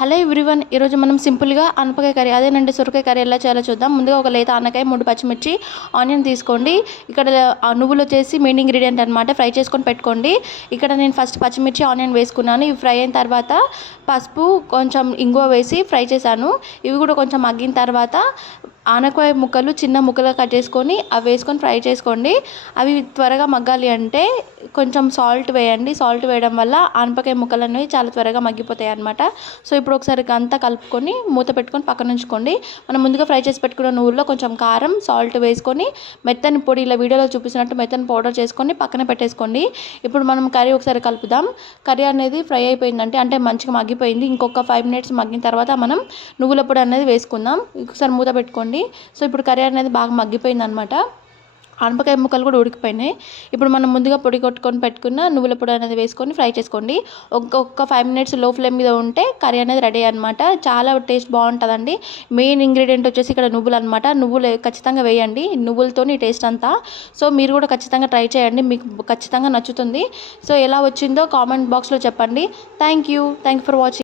Hello everyone, ఈరోజు మనం సింపుల్గా అనపకాయ కర్రీ అదేనండి సొరకాయ కర్రీ ఎలా చేయాలో చూద్దాం. ముందుగా ఒక లేత ఆనకాయ, 3 పచ్చిమిర్చి, ఆనియన్ తీసుకోండి. ఇక్కడ నువ్వులు వచ్చేసి మెయిన్ ఇంగ్రీడియంట్ అనమాట, ఫ్రై చేసుకొని పెట్టుకోండి. ఇక్కడ నేను ఫస్ట్ పచ్చిమిర్చి, ఆనియన్ వేసుకున్నాను. ఇవి ఫ్రై అయిన తర్వాత పసుపు, కొంచెం ఇంగువ వేసి ఫ్రై చేశాను. ఇవి కూడా కొంచెం మగ్గిన తర్వాత ఆనకాయ ముక్కలు చిన్న ముక్కలుగా కట్ చేసుకొని అవి వేసుకొని ఫ్రై చేసుకోండి. అవి త్వరగా మగ్గాలి అంటే కొంచెం సాల్ట్ వేయండి. సాల్ట్ వేయడం వల్ల ఆనపకాయ ముక్కలు అనేవి చాలా త్వరగా మగ్గిపోతాయి అనమాట. సో ఇప్పుడు ఒకసారి అంతా కలుపుకొని మూత పెట్టుకొని పక్కన ఉంచుకోండి. మనం ముందుగా ఫ్రై చేసి పెట్టుకున్న నువ్వుల్లో కొంచెం కారం, సాల్ట్ వేసుకొని మెత్తని పొడి, ఇలా వీడియోలో చూపిస్తున్నట్టు మెత్తని పౌడర్ చేసుకొని పక్కన పెట్టేసుకోండి. ఇప్పుడు మనం కర్రీ ఒకసారి కలుపుదాం. కర్రీ అనేది ఫ్రై అయిపోయిందంటే అంటే మంచిగా మగ్గిపోయింది. ఇంకొక 5 మినిట్స్ మగ్గిన తర్వాత మనం నువ్వుల పొడి అనేది వేసుకుందాం. ఒకసారి మూత పెట్టుకోండి. సో ఇప్పుడు కర్రీ అనేది బాగా మగ్గిపోయింది అనమాట. ఆనపకాయ ముక్కలు కూడా ఉడికిపోయినాయి. ఇప్పుడు మనం ముందుగా పొడి కొట్టుకొని పెట్టుకున్న నువ్వుల పొడి అనేది వేసుకొని ఫ్రై చేసుకోండి. ఒక్క 5 మినిట్స్ లో ఫ్లేమ్ మీద ఉంటే కర్రీ అనేది రెడీ అనమాట. చాలా టేస్ట్ బాగుంటుందండి. మెయిన్ ఇంగ్రీడియంట్ వచ్చేసి ఇక్కడ నువ్వులు అనమాట. నువ్వులు ఖచ్చితంగా వేయండి, నువ్వులతోని టేస్ట్ అంతా. సో మీరు కూడా ఖచ్చితంగా ట్రై చేయండి, మీకు ఖచ్చితంగా నచ్చుతుంది. సో ఎలా వచ్చిందో కామెంట్ బాక్స్లో చెప్పండి. Thank you for watching.